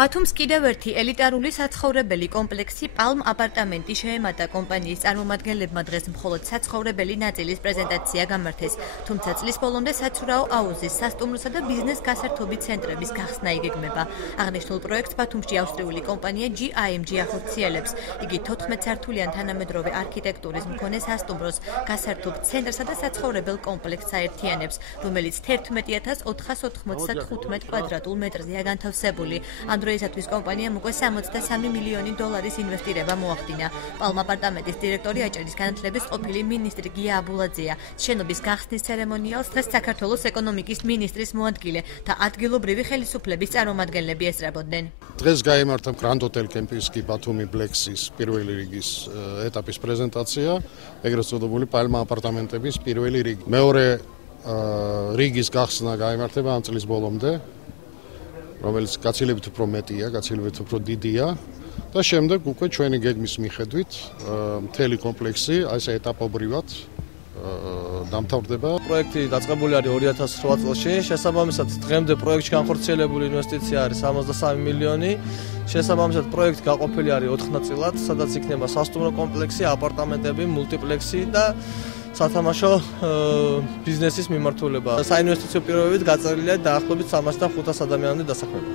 ბათუმს კიდევ ერთი ელიტარული საცხოვრებელი კომპლექსი პალმ აპარტამენტი შეემატა კომპანიის წარმომადგენლებმა დღეს მხოლოდ საცხოვრებელი ნაწილის პრეზენტაცია გამართეს, თუმცა წლის ბოლომდე საცურაო აუზის, სასტუმროსა და ბიზნეს გასართობი ცენტრების გახსნა იგეგმება. აღნიშნულ პროექტს ბათუმში ავსტრიული კომპანია GIMG ახორციელებს. იგი 14 სართულიან თანამედროვე არქიტექტურის მქონე სასტუმროს, გასართობ ცენტრსა და საცხოვრებელ კომპლექსს აერთიანებს, რომელიც 11,495 კვადრატულ მეტრზეა განთავსებული. ამ დროისათვის კომპანიამ უკვე 63 მილიონი დოლარის ინვესტირება მოახდინა. პალმა აპარტამენტის დირექტორი აჭარის განათლების ყოფილი მინისტრი გია აბულაძეა. შენობის გახსნის ცერემონიალს დღეს საქართველოს ეკონომიკის მინისტრის მოადგილე და ადგილობრივი ხელისუფლების წარმომადგენლები ესწრებოდნენ. დღეს გაიმართა Grand Hotel Kempinski Batumi Black-ის პირველი რიგის ეტაპის პრეზენტაცია, ეგრეთ წოდებული პალმა აპარტამენტების პირველი რიგი. მეორე რიგის გახსნა გაიმართება ამ წლის ბოლომდე, რომელიც გაცილებით უფრო მეტია, გაცილებით უფრო დიდია და შემდეგ უკვე ჩვენი გეგმის მიხედვით მთელი კომპლექსი ესე ეტაპობრივად დამთავრდება. პროექტი დაწყებული არის 2008 წელს. შესაბამისად, დღემდე პროექტში განხორციელებული ინვესტიცია არის 63 მილიონი. შესაბამისად, პროექტი გაყოფილი არის 4 ნაწილად, სადაც იქნება სასტუმრო კომპლექსი, აპარტამენტები, მულტიპლექსი და სათამაშო ბიზნესის მიმართულება. საინვესტიციო პირობებით გაწერილია დაახლოებით 300 და 500 ადამიანამდე დასაქმება.